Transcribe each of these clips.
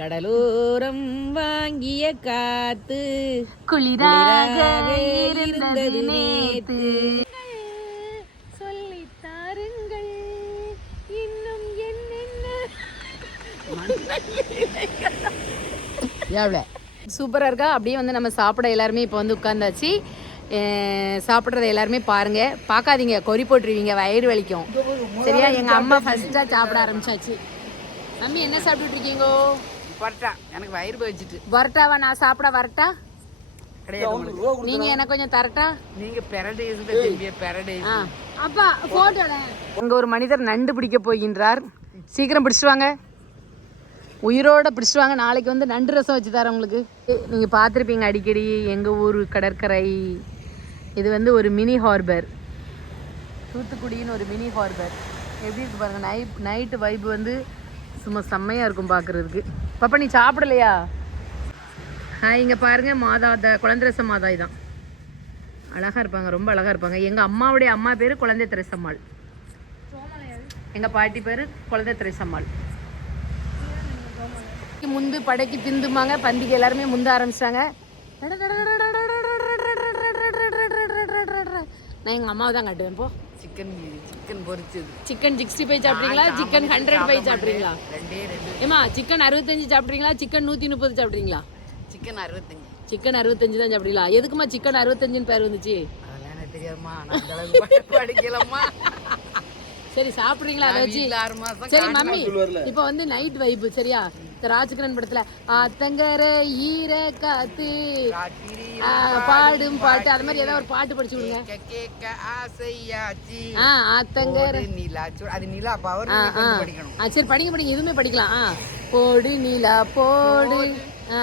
கடலோரம் வாங்கிய காத்து குளிராக இருந்தது நேத்து. சொல்லி தாருங்கள். இன்னும் என்னென்ன? சூப்பராக இருக்கா? அப்படியே வந்து நம்ம சாப்பிட எல்லாருமே இப்போ வந்து உட்காந்தாச்சு சாப்பிட்றத எல்லாருமே பாருங்க. பார்க்காதீங்க கொறி போட்டுருவீங்க வயிறு வலிக்கும். சரியா? எங்கள் அம்மா ஃபர்ஸ்ட்டாக சாப்பிட ஆரம்பிச்சாச்சு. மம்மி என்ன சாப்பிட்டுட்டு இருக்கீங்கோ? பரட்டா. எனக்கு வயிறு போயிடுச்சு வரட்டாவா? நான் சாப்பிட வரட்டா? கிடையாது உங்களுக்கு. நீங்க எனக்கு கொஞ்சம் தரட்டா? நீங்க பெரடைஸ் பெரடைஸ். ஆ. அப்பா போட்டோட அங்க ஒரு மனிதர் நண்டு பிடிக்க போகின்றார். சீக்கிரம் பிடிச்சிட்டு வாங்க. உயிரோட பிடிச்சிட்டு வாங்க. நாளைக்கு வந்து நண்டு ரசம் வச்சு தரேன் உங்களுக்கு. நீங்க பார்த்துருப்பீங்க அடிக்கடி எங்க ஊர் கடற்கரை. இது வந்து ஒரு மினி ஹார்பர் தூத்துக்குடின்னு ஒரு மினி ஹார்பர் எப்படி இருக்கு பாருங்க நைட் நைட்டு வைப் வந்து சும்மா செம்மையா இருக்கும் பார்க்கறதுக்கு. பாப்பா நீ சாப்பிடலையா? இங்கே இங்க பாருங்க மாதா த குழந்தை ரசம் தான் அழகாக அழகா இருப்பாங்க ரொம்ப அழகா இருப்பாங்க. எங்கள் அம்மாவுடைய அம்மா பேர் குழந்தை திரைசம்மாள். எங்கள் பாட்டி பேர் குழந்தை திரைசம்மாள். முந்து படைக்கு பிந்துமாங்க பந்திக்கு எல்லாருமே முந்த ஆரம்பிச்சிட்டாங்க. நான் எங்கள் அம்மாவை தான் கட்டுவேன் போ. சிக்கன் சிக்கன் பொரிச்சது. சிக்கன் சிக்ஸ்டி ஃபைவ் சாப்பிட்றீங்களா? சிக்கன் ஹண்ட்ரட் ஃபைவ் சாப்பிட்றீங்களா? ரெண்டே ரெண்டு. ஏமா சிக்கன் அறுபத்தஞ்சு சாப்பிட்றீங்களா? சிக்கன் நூற்றி முப்பது சாப்பிட்றீங்களா? சிக்கன் அறுபத்தஞ்சு. சிக்கன் அறுபத்தஞ்சு தான் சாப்பிட்றீங்களா? எதுக்குமா சிக்கன் அறுபத்தஞ்சுன்னு பேர் வந்துச்சு? தெரியாதுமா சரி சாப்பிட்றீங்களா? அதை வச்சு சரி மம்மி இப்போ வந்து நைட் வைப்பு சரியா? இந்த ராஜ்கிரண் படத்துல ஆத்தங்கர ஈர காத்து பாடும் பாட்டு அது மாதிரி ஏதாவது ஒரு பாட்டு படிச்சு விடுங்க. கேட்க ஆசையாச்சு. ஆ ஆத்தங்கர நிலா சு- அது நிலா பவர் படிக்கணும். ஆ சரி படிங்க படிங்க எதுவுமே படிக்கலாம். ஆ போடு நீலா போடு ஆ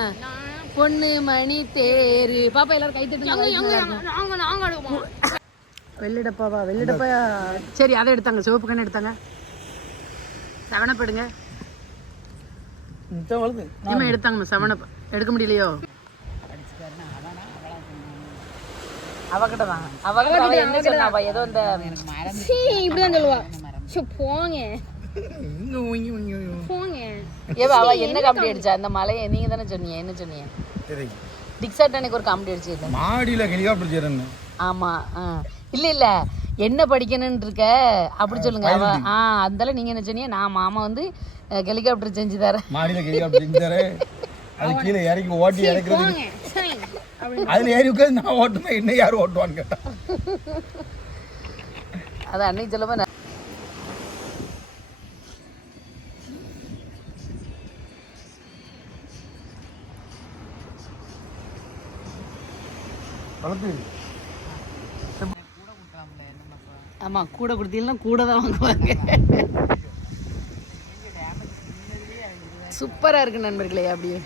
பொண்ணு மணி தேரு. பாப்பா எல்லாரும் கை தட்டுங்க வெள்ளடப்பாவா வெள்ளடப்பா சரி அதை எடுத்தாங்க சிவப்பு கண்ணு எடுத்தாங்க. செவனப் எடுங்க இனிமே எடுத்தாங்க செவனப் எடுக்க முடியலையோ? அவகிட்ட தான். அவகிட்ட அவ என்ன சொன்னாவா ஏதோ இந்த இப்படிதான் சொல்லுவா. சோ போங்க. போங்க. ஏவா அவ என்ன காமெடி அடிச்சா? அந்த மலையை நீங்க தானே சொன்னீங்க என்ன சொன்னீங்க? டிக்ஸாட் அன்னைக்கு ஒரு காமெடி அடிச்சு மாடியில் ஹெலிகாப்டர் ஆமா இல்ல இல்ல. என்ன படிக்கணும்னு இருக்க? அப்படி சொல்லுங்க அவ ஆ அந்தால நீங்க என்ன சொன்னீங்க? நான் மாமா வந்து ஹெலிகாப்டர் செஞ்சு தரேன். மாடியில் ஹெலிகாப்டர் செஞ்சாரு அது கீழே இறக்கி ஓட்டி இறக்குறது. அதில் ஏறி உட்காந்து நான் ஓட்டுனா என்ன யார் ஓட்டுவான்னு கேட்டா. அது அன்னைக்கு வளர்த்து. ஆமா கூட கொடுத்தீங்கன்னா கூட தான் வாங்குவாங்க. சூப்பரா இருக்கு நண்பர்களே அப்படியே.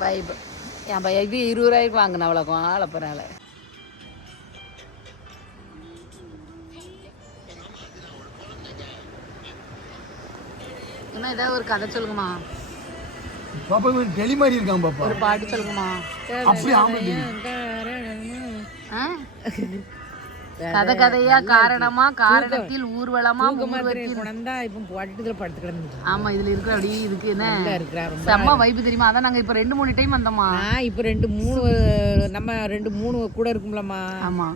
வைப் என் பையன் இது இருபது ரூபாய்க்கு வாங்கின அவ்வளோக்கும் ஆளப்பனால என்ன ஏதாவது ஒரு கதை சொல்லுங்கம்மா. பாப்பா இவன் டெலி மாதிரி இருக்கான் பாப்பா. ஒரு பாட்டு சொல்லுங்கம்மா. அப்படி ஆம்பளை ஆ? கதை கதையா காரணமா காரணத்தில் ஊர்வலமா குழந்தா இப்போ போட்டுட்டு படுத்து ஆமா இதுல இருக்கிற அப்படி இதுக்கு என்ன? செம்ம வைப்பு தெரியுமா? அதான் நாங்க இப்ப ரெண்டு மூணு டைம் வந்தோமா? இப்போ ரெண்டு மூணு நம்ம ரெண்டு மூணு கூட இருக்கும்லம்மா. ஆமா.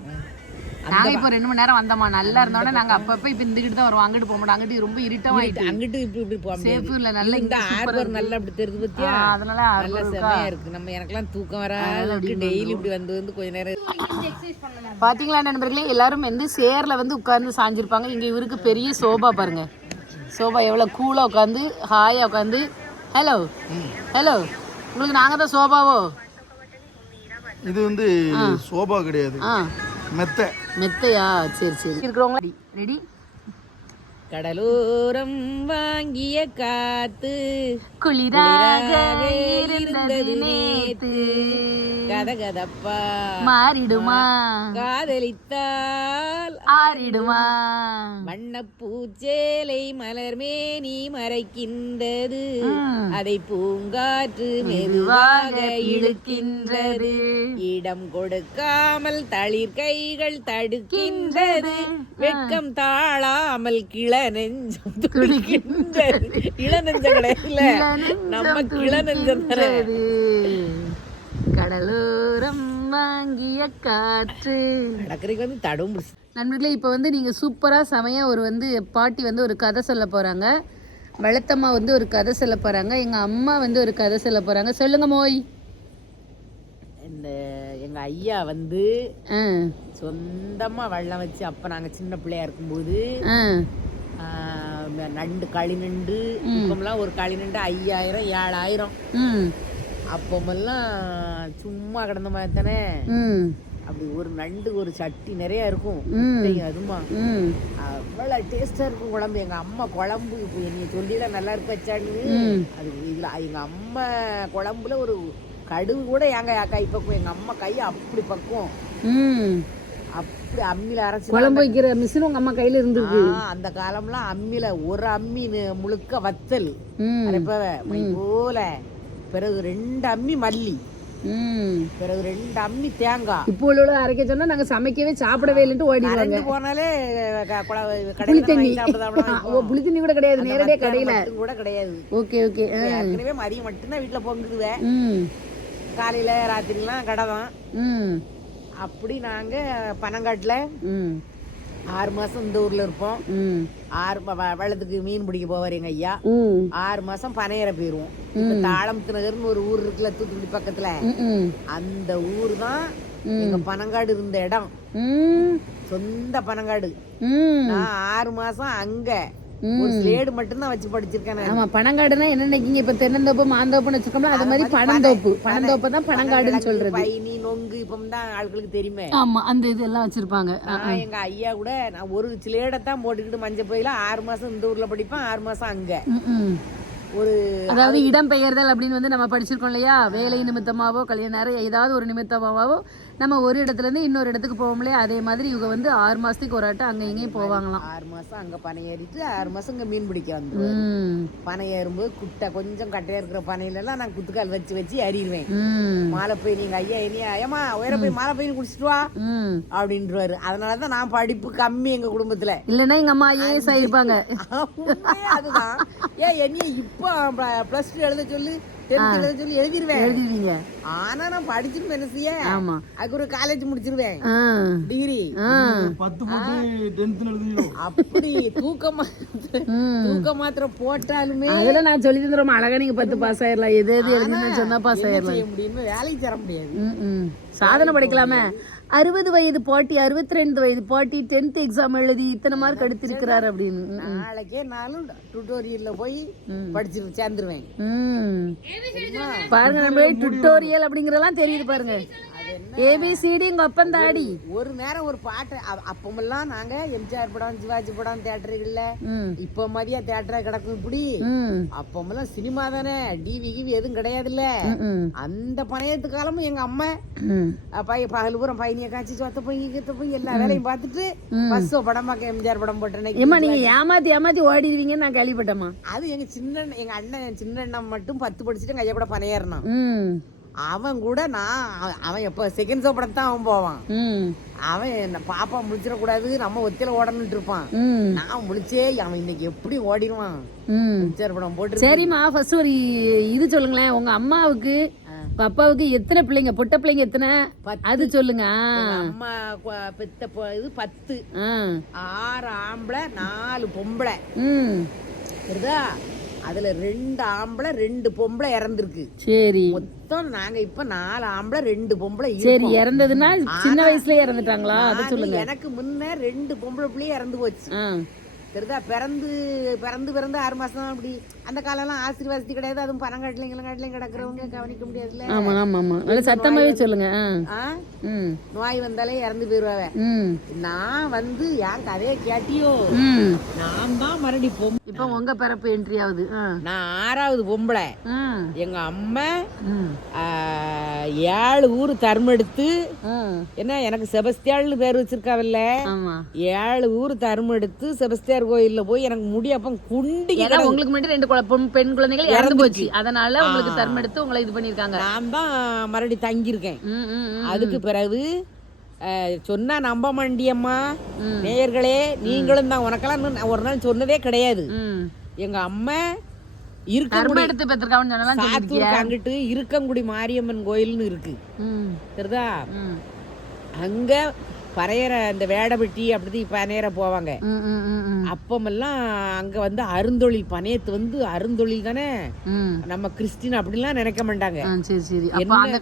நாங்க இப்ப ரெண்டு மணி நேரம் வந்தோமா? நல்லா இருந்தோட நாங்க அப்பப்ப இப்ப இந்துகிட்டு தான் வருவோம். அங்கிட்டு போக மாட்டோம். அங்கிட்டு ரொம்ப இருட்டமாயிட்டு அங்கிட்டு இப்படி இப்படி போக முடியாது. சேஃபு இல்ல. நல்ல இந்த ஆர்பர் நல்லா இப்படி தெரியுது பத்தியா? அதனால நல்ல செமையா இருக்கு. நம்ம எனக்கெல்லாம் தூக்கம் வராது. டெய்லி இப்படி வந்து வந்து கொஞ்ச நேரம் பாத்தீங்களா நண்பர்களே? எல்லாரும் வந்து சேர்ல வந்து உட்கார்ந்து சாஞ்சிருப்பாங்க. இங்க இவருக்கு பெரிய சோபா பாருங்க. சோபா எவ்வளவு கூலா உட்காந்து ஹாயா உட்காந்து ஹலோ ஹலோ உங்களுக்கு நாங்க தான் சோபாவோ? இது வந்து சோபா கிடையாது. ஆ. மெத்தை. மெத்தையா? சரி சரி. இருக்கிறவங்களா ரெடி கடலோரம் வாங்கிய காத்து குளிராக இருந்தது நேத்து. கதகதப்பா. மாறிடுமா? காதலித்தால். ஆறிடுமா? வண்ணப்பூச்சேலை மலர்மேனி மறைக்கின்றது. அதை பூங்காற்று மெதுவாக இழுக்கின்றது. இடம் கொடுக்காமல் தளிர் கைகள் தடுக்கின்றது. வெட்கம் தாழாமல் கிள இள நெஞ்சம் துடிக்கின்றது. இள நெஞ்சம் கிடையாது நம்ம கிள நெஞ்சம் தானே. துடிக்கின்றது. கடலோரம் வாங்கிய காற்று. கடற்கரைக்கு வந்து தடும் பிடிச்சி நண்பர்களே இப்போ வந்து நீங்கள் சூப்பராக செமையாக ஒரு வந்து பாட்டி வந்து ஒரு கதை சொல்ல போகிறாங்க வெளத்தம்மா வந்து ஒரு கதை சொல்ல போகிறாங்க எங்கள் அம்மா வந்து ஒரு கதை சொல்ல போகிறாங்க சொல்லுங்க மோய். இந்த எங்க ஐயா வந்து ஆ. சொந்தமா வெள்ளம் வச்சு அப்ப நாங்க சின்ன பிள்ளையா இருக்கும்போது நண்டு களி நண்டு இப்பமெல்லாம் ஒரு களி நண்டு ஐயாயிரம் ஏழாயிரம். அப்பமெல்லாம் சும்மா கிடந்த மாதிரி தானே? அப்படி ஒரு நண்டு ஒரு சட்டி நிறைய இருக்கும். அதுமா? அவ்வளோ டேஸ்டா இருக்கும் குழம்பு. எங்க அம்மா குழம்பு இப்போ என்னை சொல்லில நல்லா இருக்கு வச்சான்னு அது இதுல எங்க அம்மா குழம்புல ஒரு கடுகு கூட எங்க கை பக்குவம் எங்க அம்மா கை அப்படி பக்குவம். அப்படி அம்மியில அரைச்சு குழம்பு வைக்கிற மிஷின் உங்கள் அம்மா கையில் இருந்திருக்கு. அந்த காலம்லாம் அம்மியில ஒரு அம்மி முழுக்க வத்தல். அரைப்பவ போல. பிறகு ரெண்டு அம்மி மல்லி. பிறகு ரெண்டு அம்மி தேங்காய் இப்போ உள்ள அரைக்க சொன்னா நாங்க சமைக்கவே சாப்பிடவே இல்லைன்ட்டு ஓடிடுவாங்க. போனாலே புளி தண்ணி. புளி தண்ணி கூட கிடையாது வைப்போம். கடையில. கூட கிடையாது. Okay okay. ஏற்கனவே மதியம் மட்டும்தான் வீட்டுல பொங்குதுவேன் காலையில ராத்திரிலாம் கடை தான். அப்படி நாங்க பனங்காட்டுல ஆறு மாசம் இந்த ஊர்ல இருப்போம். ஆறு வெள்ளத்துக்கு மீன் பிடிக்க போவார் எங்க ஐயா. ஆறு மாசம் பனையற போயிருவோம். இப்ப தாளமுத்து நகர்னு ஒரு ஊர் இருக்குல்ல தூத்துக்குடி பக்கத்துல. அந்த ஊர் தான் எங்க பனங்காடு இருந்த இடம். சொந்த பனங்காடு நான் ஆறு மாசம் அங்க. ஒரு ஸ்லேடு மட்டும்தான் வச்சு படிச்சிருக்கேன். ஆமா பனங்காடுனா என்ன நினைக்கீங்க இப்ப தென்னந்தோப்பு மாந்தோப்புன்னு வச்சிருக்கோம்ல அது மாதிரி பனந்தோப்பு. பனந்தோப்பை தான் பனங்காடுன்னு பனங்கிழங்கு, சொல்றது. பைனி நொங்கு இப்பதான் ஆட்களுக்கு தெரியுமே. ஆமா அந்த இதெல்லாம் வச்சிருப்பாங்க. எங்க ஐயா கூட நான் ஒரு சிலேடத்தான் போட்டுக்கிட்டு மஞ்சள் போயில ஆறு மாசம் இந்த ஊர்ல படிப்பேன் ஆறு மாசம் அங்க. ஒரு அதாவது இடம் பெயர்தல் அப்படின்னு வந்து நம்ம படிச்சிருக்கோம் இல்லையா? வேலை நிமித்தமாவோ கல்யாண நேரம் ஏதாவது ஒரு நிமித்தமாவோ நம்ம ஒரு இடத்துல இருந்து இன்னொரு இடத்துக்கு போவோம் இல்லையா அதே மாதிரி இவங்க வந்து ஆறு மாசத்துக்கு ஒரு ஆட்டம் அங்க இங்கேயும் போவாங்களாம். ஆறு மாசம் அங்க பனை ஏறிட்டு ஆறு மாசம் இங்க மீன் பிடிக்க வந்து ம். பனை ஏறும்போது குட்டை கொஞ்சம் கட்டையா இருக்கிற பனையில எல்லாம் நான் குத்துக்கால் வச்சு வச்சு அறிவேன் ம். மாலை போய் நீங்க ஐயா இனியா ஏமா உயர போய் மாலை போய் குடிச்சிட்டு வா ம். அப்படின்றவாரு. அதனாலதான் நான் படிப்பு கம்மி எங்க குடும்பத்துல. இல்லைன்னா எங்க அம்மா ஐஏஎஸ் ஆயிருப்பாங்க அதுதான். ஏன் என்னைய இப்போ பிளஸ் டூ எழுத சொல்லு. சொல்லி எழுதிருவேன். எழுதிடுவீங்க ஆனா நான் படிச்சிருப்பேன் என்ன செய்ய? ஆமா. அதுக்கு ஒரு காலேஜ் முடிச்சிருவேன். டிகிரி பத்து போட்டு அப்படி தூக்கமா. தூக்க மாத்திரம் போட்டாலுமே அதெல்லாம் நான் சொல்லி தந்துடும் அழகா நீங்க பத்து பாஸ் ஆயிரலாம். எது எது எழுதினு சொன்னா பாஸ் முடியுமே வேலைக்கு தர முடியாது. ம், ம். சாதனை படிக்கலாமே. அறுபது வயது பாட்டி அறுபத்தி ரெண்டு வயது பாட்டி டென்த் எக்ஸாம் எழுதி இத்தனை மார்க் எடுத்திருக்கிறார் அப்படின்னு. நாளைக்கே நானும் டுட்டோரியல்ல போய் படிச்சிரு சேர்ந்துருவேன். பாருங்க நம்ம டுட்டோரியல் அப்படிங்கறதெல்லாம் தெரியுது பாருங்க ஏபிசிடி உங்க அப்பன் தாடி. ஒரு நேரம் ஒரு பாட்டு. அப்பமெல்லாம் நாங்க எம்ஜிஆர் படம் சிவாஜி படம் தியேட்டர்கள்ல ம். இப்ப மாதிரியா தியேட்டரா கிடக்கும் இப்படி. அப்பமெல்லாம் சினிமா தானே. டிவி கிவி எதுவும் கிடையாதுல்ல. ம் அந்த பணையத்து காலமும் எங்க அம்மா பைய பகல் பூரம் பையனிய காய்ச்சி சொத்த போய் கித்த போய் எல்லா வேலையும் பார்த்துட்டு பஸ் படம் பார்க்க எம்ஜிஆர் படம் போட்டேன் நீங்க ஏமாத்தி ஏமாத்தி ஓடிடுவீங்கன்னு நான் கேள்விப்பட்டேம்மா. அது எங்க சின்ன எங்க அண்ணன் சின்ன அண்ணன் மட்டும் பத்து படிச்சுட்டு எங்க ஐயா கூட பணையேறினான் ம். அவன் கூட நான் அவன்- எப்போ செகண்ட் ஷோ படம் தான் அவன் போவான். அவன் என்ன பாப்பா முடிச்சிடக்கூடாது நம்ம ஒத்தில ஓடணுட்டு இருப்பான். நான் முடிச்சே அவன் இன்னைக்கு எப்படி ஓடிடுவான்? ம். எம்ஜிஆர் படம் போட்டு சரிம்மா ஃபர்ஸ்ட் ஒரு இது சொல்லுங்களேன். உங்க அம்மாவுக்கு அப்பாவுக்கு எத்தனை பிள்ளைங்க? பொட்ட பிள்ளைங்க எத்தனை? அது சொல்லுங்க. அம்மா பெத்த இது பத்து. ஆறு ஆம்பளை நாலு பொம்பளை. ம். புரியுதா? அதுல ரெண்டு ஆம்பளை ரெண்டு பொம்பளை இறந்துருக்கு. சரி. மொத்தம் நாங்க இப்ப நாலு ஆம்பளை ரெண்டு பொம்பளை சரி. இறந்ததுன்னா சின்ன வயசுல இறந்துட்டாங்களா? அதை சொல்லுங்க. எனக்கு முன்ன ரெண்டு பொம்பளை பிள்ளைய இறந்து போச்சு. தெரியுதா பிறந்து பிறந்து பிறந்து ஆறு மாசம் தான் அப்படி. அந்த காலம்லாம் ஆசீர்வாதத்தி கிடையாது. அதுவும் பனங்காட்டிலையும் இளங்காட்டிலையும் கிடக்குறவங்க கவனிக்க முடியாதுல்ல. ஆமா ஆமா ஆமா. நல்ல சத்தமாவே சொல்லுங்க. நோய் வந்தாலே இறந்து போயிருவாவ. நான் வந்து என் கதையை கேட்டியோ? நான் தான் மறுபடி பொம் இப்போ உங்க பிறப்பு என்ட்ரி ஆகுது நான் ஆறாவது பொம்பளை. எங்க அம்மா ஏழு ஊர் தருமெடுத்து என்ன எனக்கு செபஸ்தியாள்னு பேர் வச்சிருக்காவல்ல? ஏழு ஊர் தருமெடுத்து செபஸ்தியார் கோயில்ல போய் எனக்கு முடி அப்ப குண்டி உங்களுக்கு முன்னாடி ரெண்டு பொண்- குழந்தைகள் இறந்து போச்சு. அதனால உங்களுக்கு தர்மம் எடுத்து உங்களை இது பண்ணிருக்காங்க நான் தான் மறுபடி தங்கியிருக்கேன். அதுக்கு பிறகு சொன்னா நம்ப மாண்டியம்மா நேயர்களே நீங்களும் தான். உனக்கெல்லாம் ஒரு நாள் சொன்னதே கிடையாது. எங்க அம்மா அங்கிட்டு இருக்கங்குடி மாரியம்மன் கோயில்னு இருக்கு. ம். அங்க பறையற அந்த வேடபெட்டி அப்படி பனையற போவாங்க. அப்பமெல்லாம் அங்க வந்து அருந்தொழில் பனையத்து வந்து அருந்தொழில் தானே? நம்ம கிறிஸ்டின் அப்படிலாம் நினைக்க மாட்டாங்க. அந்த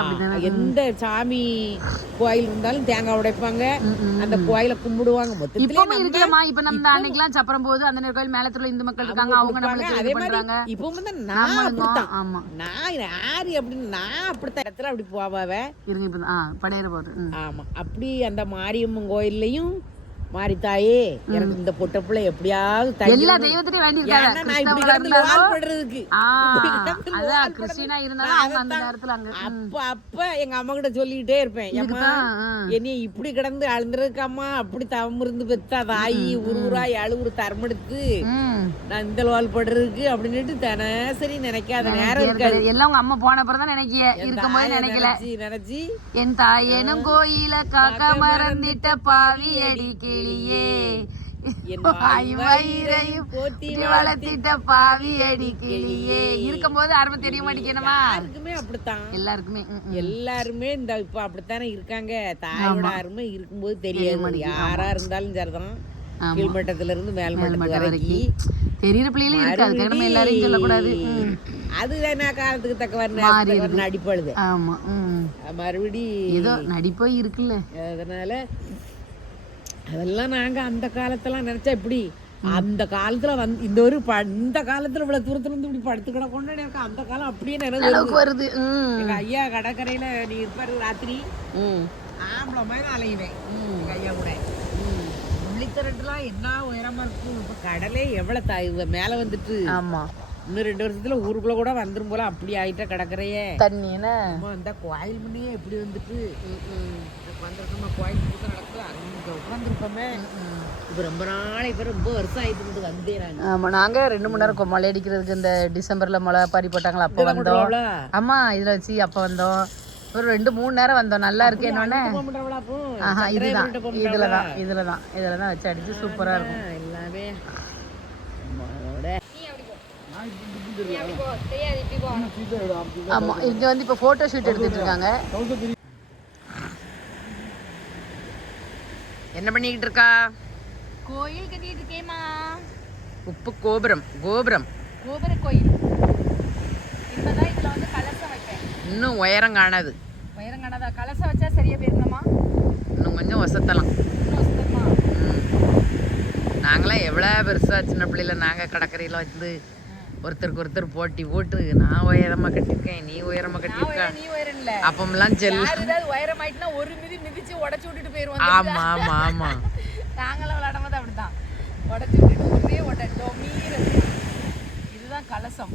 அப்படிதானே எந்த சாமி கோயில் இருந்தாலும் தேங்காய் உடைப்பாங்க. அந்த கோயிலை கும்பிடுவாங்க. மொத்தத்துல இப்ப நம்ம அன்னைக்கெல்லாம் சப்பரம் போது அந்த கோயில் மேலத்துல இந்து மக்கள் இருக்காங்க. அவங்க நம்மளுக்கு அதே மாதிரி இப்போ வந்து நான் அப்படித்தான். ஆமா. நான் யாரு அப்படின்னு நான் அப்படித்தான். இடத்துல அப்படி போவாவ. இருங்க இப்ப படையிற போது. ஆமா. அப்படி அந்த மாரியம்மன் கோயில்லையும் மாரித்தாயே எனக்கு இந்த பொட்ட பிள்ளை எப்படியாவது எல்லா. தெய்வத்திலையும் வேண்டி ஏன்னா நான் இப்படி கிடந்து லோல் படுறதுக்கு. ஆ இப்படி கிடந்து அதான் லோல் கிறிஸ்டினா படுறது. இருந்தாலும் நான் அவங்க அந்த அதைத்தான் நேரத்துல அங்க ம். அப்ப அப்ப எங்க அம்மா கிட்ட சொல்லிக்கிட்டே இருப்பேன். ஆ. என்னைய இப்படி கிடந்து அழுந்துறதுக்கு அம்மா அப்படி தவம் இருந்து பெத்தா தாயி உருவுராய் அழுவுறு தரமெடுத்து. நான் இந்த லோல் படுறதுக்கு அப்படின்னுட்டு தினசரி நினைக்காத நேரம் இருக்காது. எல்லாம் உங்க அம்மா போன அப்புறம் தான் நினைக்கிய இருக்கும் போது தாயை நினைக்கல. நினைச்சு என் தாயனும் கோயில காக்க மறந்திட்ட பாவி அடி கிளியே. வயிறையும் போத்தி வளர்த்திட்ட பாவி அடி கிளியே. இருக்கும் போது அருமை தெரிய மாட்டேங்கணுமா அப்படித்தான். எல்லாருக்குமே ம். எல்லாருமே இந்த இப்ப அப்படித்தானே இருக்காங்க. தாயோட அருமை இருக்கும்போது தெரியாது. யாரா இருந்தாலும் சரிதான். கீழ்மட்டத்துல இருந்து மேல்மட்டத்து வரைக்கும். தெரியற பிள்ளைகளும் இருக்கு. அதுக்காக நம்ம எல்லாரையும் சொல்லக்கூடாது. அது என்ன காலத்துக்கு தக்க நடிப்பழுது ஆமா. மறுபடி ஏதோ நடிப்போ இருக்குல்ல. அதனால அதெல்லாம் நாங்க அந்த காலத்தெல்லாம் நினைச்சா இப்படி. அந்த காலத்துல வந்து இந்த ஒரு ப- இந்த காலத்துல இவ்வளவு தூரத்துல இருந்து இப்படி படுத்து கிடக்கொண்டு எனக்கு அந்த காலம் அப்படியே நினைவு வருது. ம். எங்க ஐயா கடற்கரையில நீ இருப்பாரு ராத்திரி. ஆம்பளை மாதிரி அலையுவேன். எங்க ஐயா கூட. முள்ளித்தரட்டுலாம் என்ன உயரமா இருக்கும்? இப்ப கடலே எவ்வளவு தாய் மேல வந்துட்டு. ஆமா. இன்னும் ரெண்டு வருஷத்துல ஊருக்குள்ள கூட வந்துரும் போல. அப்படி ஆயிட்டா கடற்கரையே தண்ணி என்ன? இந்த கோயில் முன்னே எப்படி வந்துட்டு. வந்திருக்கோமா கோயில் பூசை நடக்குது. அங்க இப்ப ரொம்ப நாள் இப்ப ரொம்ப வருஷம் ஆயிட்டு வந்தேன் நான். ஆமா நாங்க ரெண்டு மணி நேரம் மழை அடிக்கிறதுக்கு இந்த டிசம்பர்ல மழை பாரி போட்டாங்களா அப்போ வந்தோம். கொண்டுருவாளா? ஆமா இதுல வச்சு அப்ப வந்தோம். ஒரு ரெண்டு மூணு நேரம் வந்தோம். நல்லா இருக்கு அப்போ? ஆஹா இதுதான். இதுலதான் வச்சு அடிச்சு சூப்பரா இருக்கும்? எல்லாமே. அம்மாவோட தெரியாது இப்படி போகணும் ஆமா இங்க வந்து இப்ப போட்டோ ஷூட் எடுத்துட்டு இருக்காங்க. என்ன பண்ணிக்கிட்டு இருக்கா? கோயில் கட்டிட்டு இருக்கேம்மா. உப்பு கோபுரம் கோபுரம். கோபுர கோயில் இப்பதான் இதுல வந்து கலசம் வைப்பேன். இன்னும் உயரம் காணாது. உயரம் காணாதா? கலசம் வச்சா சரியா போயிருந்தோமா? இன்னும் கொஞ்சம் வசத்தலாம். நாங்களாம் எவ்வளோ பெருசா சின்ன பிள்ளையில நாங்கள் கடற்கரையில் வந்து ஒருத்தருக்கு ஒருத்தர் போட்டி போட்டு நான் உயரமாக கட்டியிருக்கேன் நீ உயரம் இல்ல அப்பமெல்லாம் செல் யார் ஏதாவது உயரம் ஆயிட்டுனா ஒரு மிதி மிதிச்சு உடச்சு விட்டுட்டு போயிருவோம் ஆமா ஆமா ஆமா. நாங்களாம் விளையாடும் போது அப்படிதான் உடச்சு விட்டுட்டு ஒரே உடட்டோம் இதுதான் கலசம்.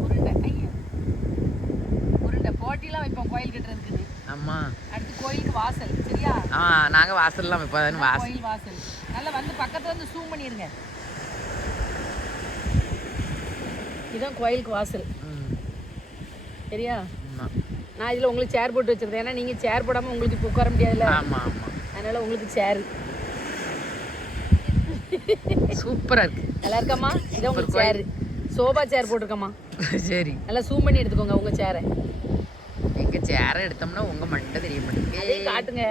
உருண்டை ஐயா. உருண்டை போட்டிலாம் வைப்போம் கோயில் கட்டுறதுக்கு. ஆமா. அடுத்து கோயிலுக்கு வாசல் சரியா? ஆ நாங்க வாசல்லாம் இப்போ வாசல்? கோயில் வாசல். நல்லா வந்து பக்கத்துல வந்து ஜூம் பண்ணிருங்க. இதுதான் கோயிலுக்கு வாசல். சரியா? நான் இதுல உங்களுக்கு சேர் போட்டு வச்சிருந்தேன். ஏன்னா நீங்க சேர் போடாம உங்களுக்கு இப்போ உட்கார முடியாதுல்ல? ஆமா ஆமா. அதனால உங்களுக்கு சேர் சூப்பரா இருக்கு. நல்லா இருக்காம்மா? இதான் உங்களுக்கு சேர் சோபா சேர் போட்டிருக்கம்மா. சரி. நல்லா ஜூம் பண்ணி எடுத்துக்கோங்க உங்க சேரை எங்க சேரை எடுத்தோம்னா உங்க மண்டை தெரிய மாட்டேங்குது. காட்டுங்க.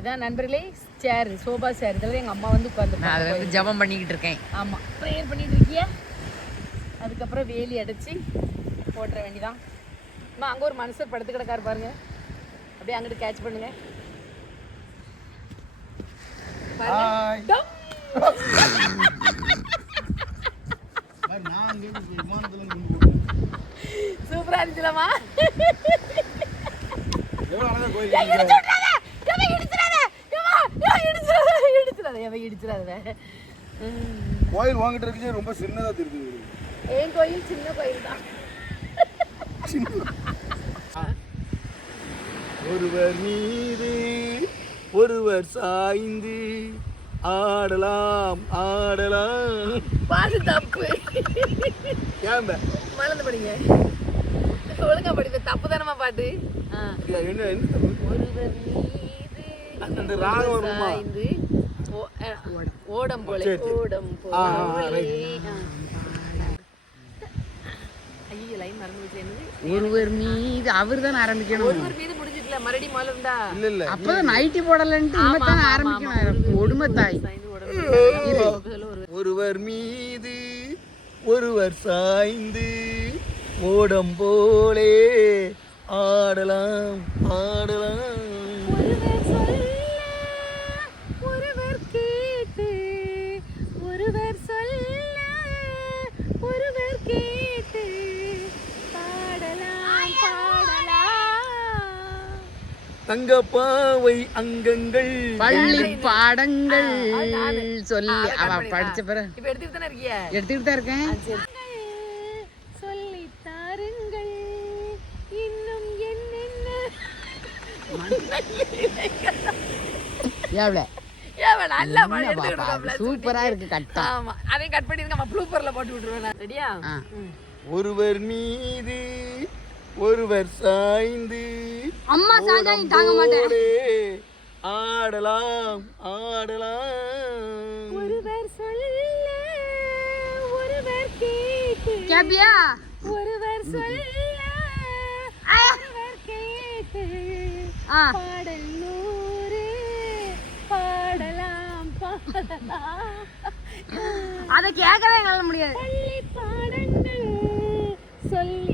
இதான் நண்பர்களே சேர் சோபா சேர் இதெல்லாம் எங்க அம்மா வந்து உட்காந்துருப்பாங்க அதில் வந்து ஜபம் பண்ணிக்கிட்டு இருக்கேன். ஆமா. ப்ரேயர் பண்ணிட்டு இருக்கியா? அதுக்கப்புறம் வேலி அடைச்சி போட்டுற வேண்டிதான் அம்மா அங்க ஒரு மனுஷர் படுத்து கிடக்காரு பாருங்க அப்படியே அங்கிட்டு கேட்ச் பண்ணுங்க. சூப்பரா இருந்துச்சுலம்மா எவ்வளவு அழகா கோயில் ஏய், இடிச்சு விட்றாத! ஏம்மா, இடிச்சிடாத! ஏம்மா, ஏய், இடிச்சிடாத, இடிச்சிடாத, ஏம்மா, இடிச்சிடாத. ம். கோயில் வாங்கிட்டு இருக்கே ரொம்ப சின்னதா தெரியுது என் கோயில் சின்ன கோயில் தான் ஒருவர் மீது ஒருவர் சாய்ந்து ஆடலாம் ஆடலாம் பாட்டு தப்பு ஏன் மறந்து படிங்க ஒழுங்கா படிப்ப தப்பு தானமா பாட்டு. என்ன என்ன ஒருவர் மீது அந்த- ராகம் வருமா? ஓடம் போல. ஓடம் போலே. ஐயோ லைன் மறந்து போச்சு. என்னது? ஒருவர் மீது அவர் தான் ஆரம்பிக்கணும். ஒருவர் மீது முடிஞ்சிட்டல மறுபடியும் முதல்ல இருந்தா இல்ல இல்ல. அப்பதான் நைட்டி போடலன்ட்டு இவத்தான் ஆரம்பிக்கணும். கொடுமை தாய் ஒருவர் மீது ஒருவர் சாய்ந்து ஓடம் போலே ஆடலாம் ஆடலாம் ஒருவர் சொல்ல ஒருவர் கேட்டு ஒருவர் சொல்ல ஒருவர் கேட்டு பாடலாம் பாடலாம் தங்கப்பாவை அங்கங்கள். பள்ளி பாடங்கள் சொல்லி. அவ படிச்ச பிறகு. இப்ப எடுத்துட்டு தானே இருக்கிய? எடுத்துக்கிட்டு தான் இருக்கேன். சொல்லி தாருங்கள் இன்னும் என்னென்ன? எவ்வளோ ஏன் நல்லா பாடி எடுத்துக்கிட்டு சூப்பரா இருக்கு கட்டா. ஆமா. அதையும் கட் பண்ணி நம்ம ப்ளூப்பர்ல போட்டு விட்டுருவேன் ரெடியா. ஒருவர் மீது ஒருவர் சாய்ந்து அம்மா சாஞ்சா நீ தாங்க மாட்டேன். ஆடலாம் ஆடலாம். ஒருவர் சொல்ல ஒருவர் கேட்டு. கேப்பியா? ஒருவர் சொல்ல ஒருவர் கேட்டு. ஆ. பாடல் நூறு பாடலாம் பாடலாம். அதை கேட்கவே என்னால முடியாது. பள்ளி பாடங்கள் சொல்லி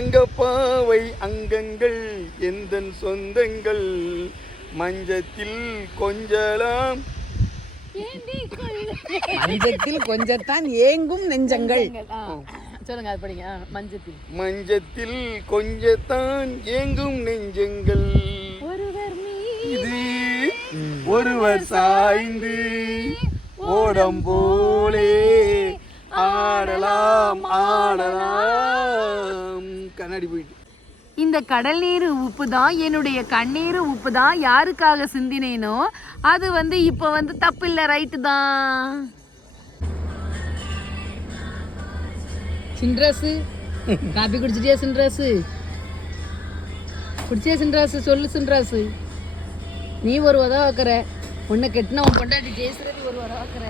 தங்கப்பாவை அங்கங்கள் எந்தன் சொந்தங்கள்? மஞ்சத்தில் கொஞ்சலாம். மஞ்சத்தில் கொஞ்சத்தான் ஏங்கும் நெஞ்சங்கள். சொல்லுங்க அது படிங்க. மஞ்சத்தில். மஞ்சத்தில் கொஞ்சத்தான் ஏங்கும் நெஞ்சங்கள். ஒருவர் மீது இது ஒருவர் சாய்ந்து ஓடம் போலே ஆடலாம் ஆடலாம். பின்னாடி போயிட்டு. இந்த கடல் நீர் உப்பு தான் என்னுடைய கண்ணீர் உப்பு தான் யாருக்காக சிந்தினேனோ அது வந்து இப்போ வந்து தப்பு இல்லை ரைட்டு தான். சின்ராசு காபி குடிச்சிட்டியா சின்ராசு? குடிச்சியா சின்ராசு? சொல்லு சின்ராசு. நீ ஒரு உதவாக்குற உன்னை கெட்டின உன் பொண்டாட்டி ஜெயசுரதி ஒரு உதவாக்குற